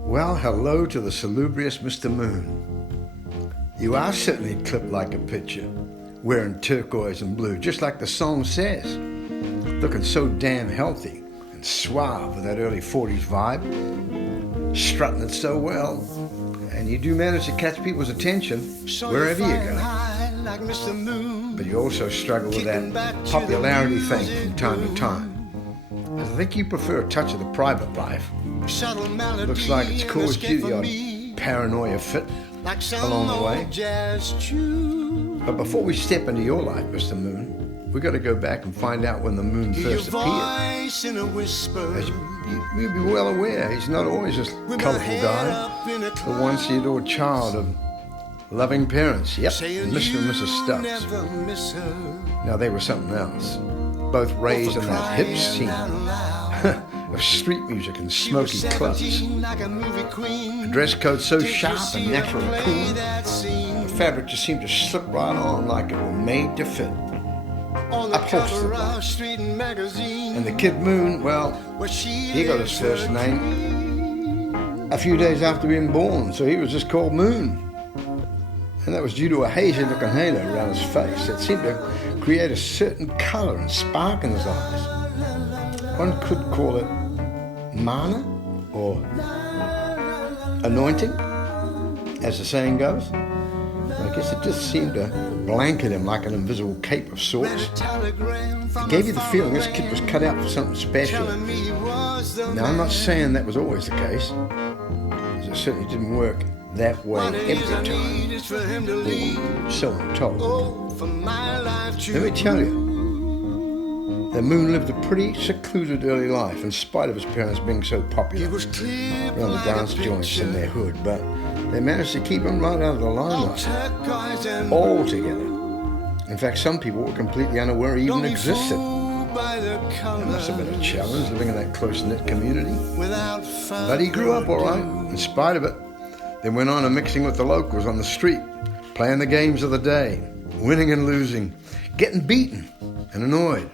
Well, hello to the salubrious Mr. Moon. You are certainly clipped like a picture, wearing turquoise and blue, just like the song says. Looking so damn healthy and suave with that early 40s vibe. Strutting it so well. And you do manage to catch people's attention wherever you go. But you also struggle with that popularity thing from time to time. I think you prefer a touch of the private life. Looks like it's caused you the odd paranoia fit along the way. But before we step into your life, Mr. Moon, we got to go back and find out when the moon first appeared. As you'd be well aware, he's not always this colourful guy, the once adored child of loving parents. Yep, Mr. and Mrs. Stubbs. Now they were something else. Both raised in that hip scene of street music and smoky clubs. A dress code so sharp and naturally cool, the fabric just seemed to slip right on like it were made to fit. Upholstered. And the kid Moon, well, he got his first name a few days after being born, so he was just called Moon. And that was due to a hazy-looking halo around his face that seemed to create a certain colour and spark in his eyes. One could call it mana or anointing, as the saying goes. I guess it just seemed to blanket him like an invisible cape of sorts. It gave you the feeling this kid was cut out for something special. Now, I'm not saying that was always the case, because it certainly didn't work that way every time, or so I'm told. Let me tell you, the Moon lived a pretty secluded early life in spite of his parents being so popular around the dance joints in their hood, but they managed to keep him right out of the limelight altogether. In fact, some people were completely unaware he even existed. It must have been a challenge living in that close-knit community. But he grew up all right, in spite of it. Then went on and mixing with the locals on the street, playing the games of the day, winning and losing, getting beaten and annoyed,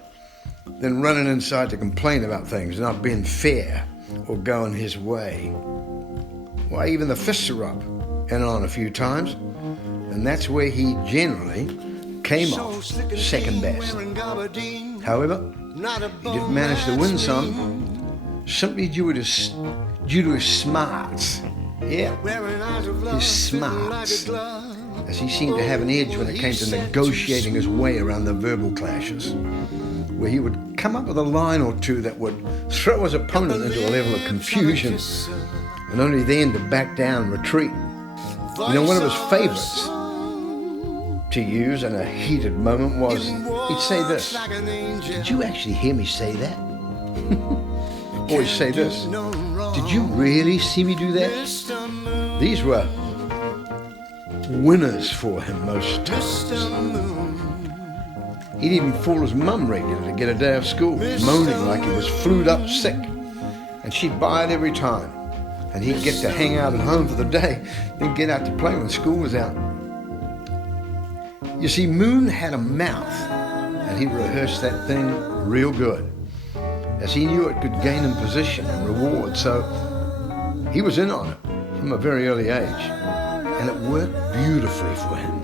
then running inside to complain about things not being fair or going his way. Why, even the fists are up and on a few times, and that's where he generally came off second best. However, he did manage to win some, simply due to his smarts. Yeah, his smarts, as he seemed to have an edge when it came to negotiating his way around the verbal clashes, where he would come up with a line or two that would throw his opponent into a level of confusion, and only then to back down and retreat. You know, one of his favorites to use in a heated moment was, he'd say this: "Did you actually hear me say that?" Or he'd say this: "Did you really see me do that?" These were winners for him most times. He'd even fool his mum regularly to get a day off school, moaning like he was flued up sick. And she'd buy it every time. And he'd get to hang out at home for the day, then get out to play when school was out. You see, Moon had a mouth, and he rehearsed that thing real good, as he knew it could gain him position and reward, so he was in on it from a very early age, and it worked beautifully for him.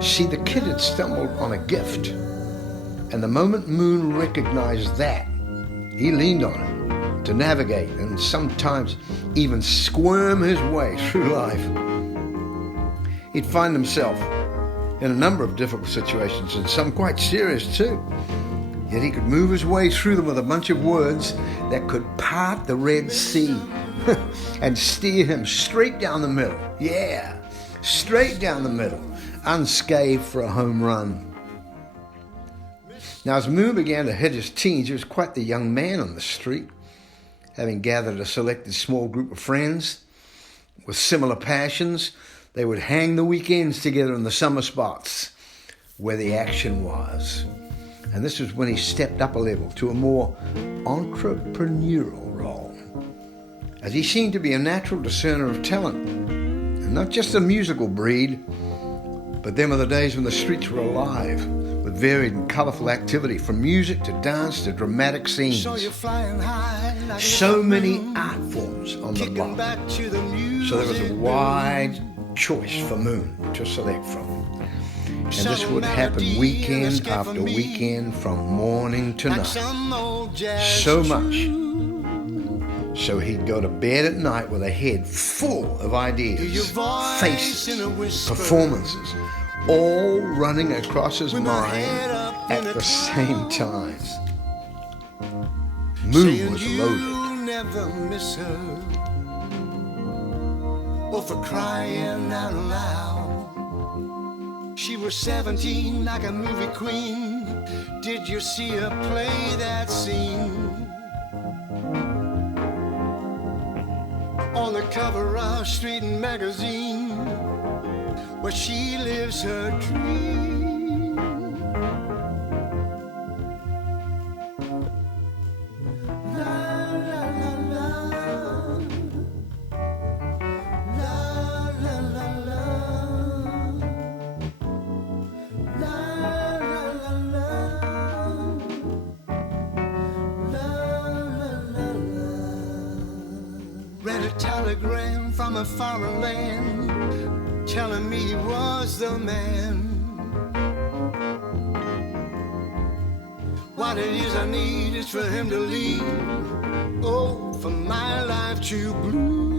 See, the kid had stumbled on a gift, and the moment Moon recognized that, he leaned on it to navigate and sometimes even squirm his way through life. He'd find himself in a number of difficult situations, and some quite serious too. Yet he could move his way through them with a bunch of words that could part the Red Sea and steer him straight down the middle. Yeah, straight down the middle, unscathed for a home run. Now, as Moon began to hit his teens, he was quite the young man on the street, having gathered a selected small group of friends with similar passions. They would hang the weekends together in the summer spots where the action was. And this was when he stepped up a level to a more entrepreneurial role, as he seemed to be a natural discerner of talent, and not just a musical breed, but them were the days when the streets were alive with varied and colourful activity, from music to dance to dramatic scenes. So many art forms on the block. So there was a wide choice for Moon to select from. And this would happen weekend after weekend, from morning to night. So much. So he'd go to bed at night with a head full of ideas, faces, performances, all running across his mind at the same time. Moon was loaded. Never miss her, or for crying out loud. She was 17 like a movie queen. Did you see her play that scene? On the cover of Street and Magazine, where she lives her dream. La, la, la, la. La, la, la, la. La, la, la, la. La, la, la, la. Read a telegram from a foreign land, telling me he was the man. What it is I need is for him to leave. Oh, for my life to blue.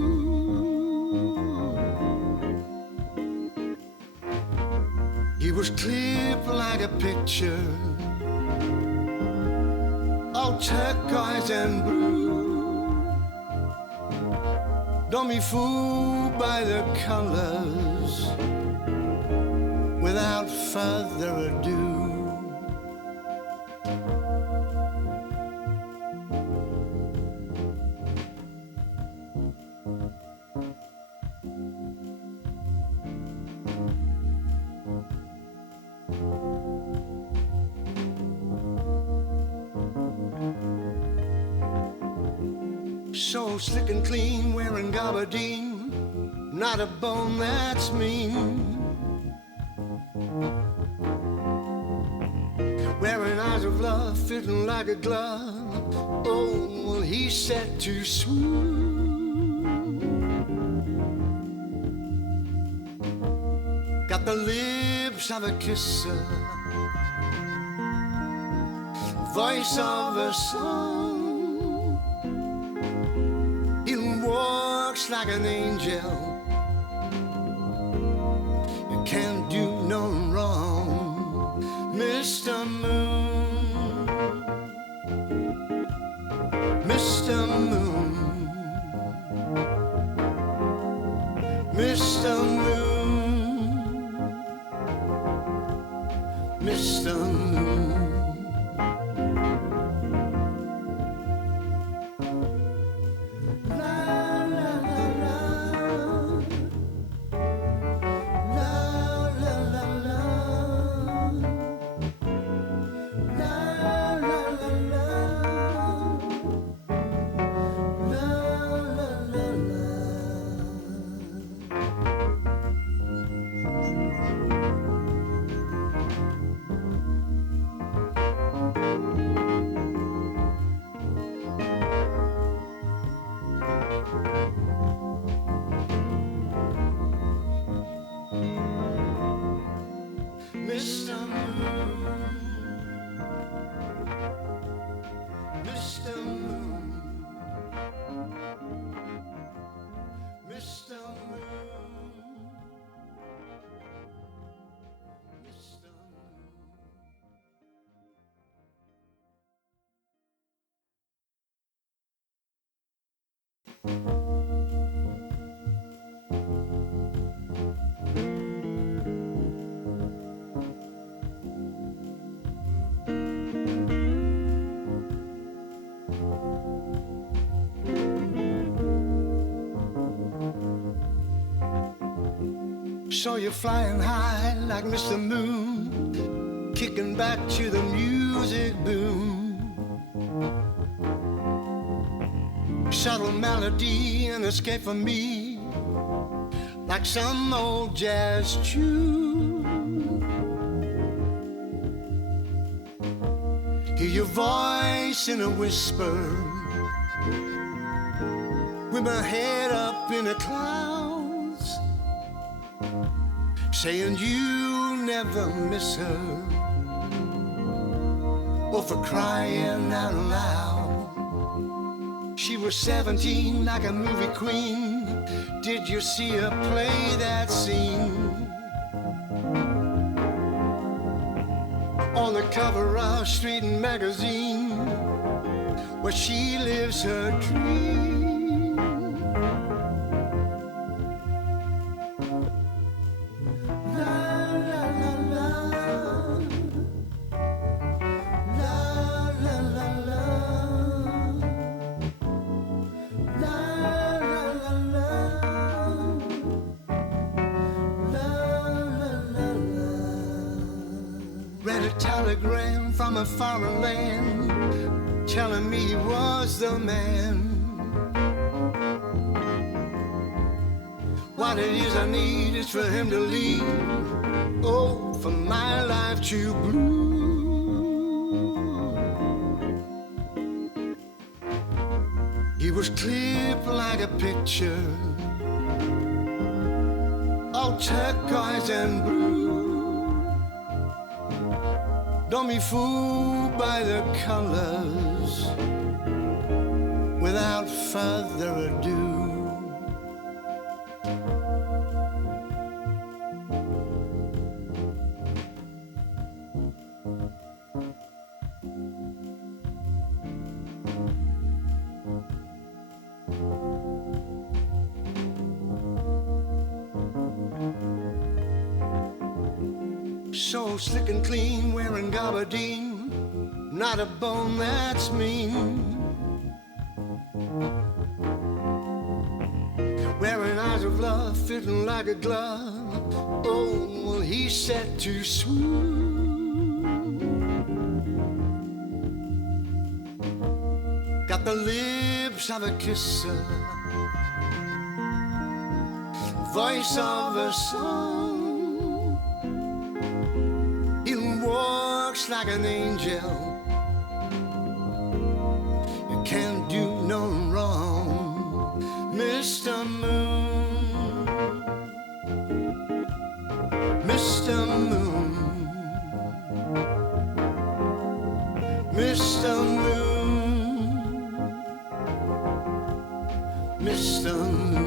He was clipped like a picture, all turquoise and blue. Don't be fooled by the colors. Without further ado, so slick and clean, wearing gabardine, not a bone that's mean. Wearing eyes of love, fitting like a glove. Oh, well, he's set to swoon. Got the lips of a kisser, voice of a song. He walks like an angel. You can't do no wrong, Mr. Moon, Mr. Moon, Mr. Moon, Mr. Moon. Mr. Moon, Mr. Moon, Mr. Moon, Mr. So you're flying high like Mr. Moon, kicking back to the music boom. Subtle melody and escape from me, like some old jazz tune. voice in a whisper, with my head up in the clouds, saying you'll never miss her, or for crying out loud. She was 17 like a movie queen. Did you see her play that scene? On the cover of Street and Magazine, where she lives her dream. La la la la, la la la la, la la la la, la la la la. Read a telegram from a foreign land, telling me he was the man. What it is I need is for him to leave, oh, for my life to blue. He was clipped like a picture, all turquoise and blue. Don't be fooled by the colors. Without further ado, so slick and clean, wearing gabardine, not a bone that's mean. Wearing eyes of love, fitting like a glove. Oh, well, he's set to swoon. Got the lips of a kisser, voice of a song. He walks like an angel, you can't do no wrong. Mr. Moon, Mr. Moon, Mr. Moon, Mr. Moon.